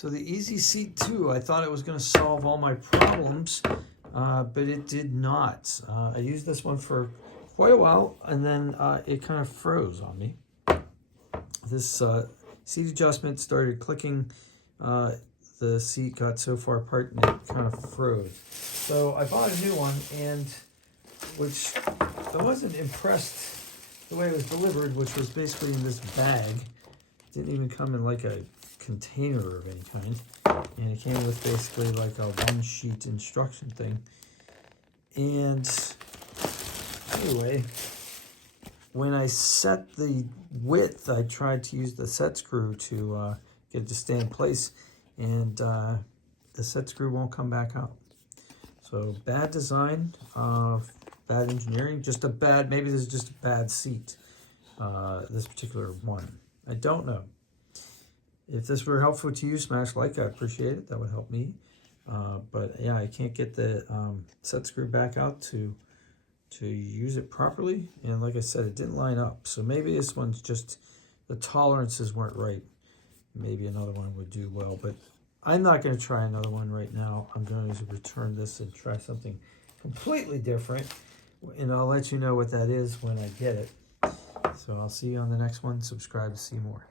So the Easyseat 2, I thought it was going to solve all my problems, but it did not. I used this one for quite a while, and then it kind of froze on me. This seat adjustment started clicking. The seat got so far apart and it kind of froze. So I bought a new one, and which I wasn't impressed the way it was delivered, which was basically in this bag. It didn't even come in like a container of any kind, and it came with basically like a one-sheet instruction thing. And anyway, when I set the width, I tried to use the set screw to get it to stay in place, and the set screw won't come back out. So bad design, bad engineering, just a bad, maybe this is just a bad seat, this particular one. I don't know. If this were helpful to you, smash like, I appreciate it. That would help me. But yeah, I can't get the set screw back out to use it properly. And like I said, it didn't line up. So maybe this one's just, the tolerances weren't right. Maybe another one would do well, but I'm not going to try another one right now. I'm going to return this and try something completely different. And I'll let you know what that is when I get it. So I'll see you on the next one. Subscribe to see more.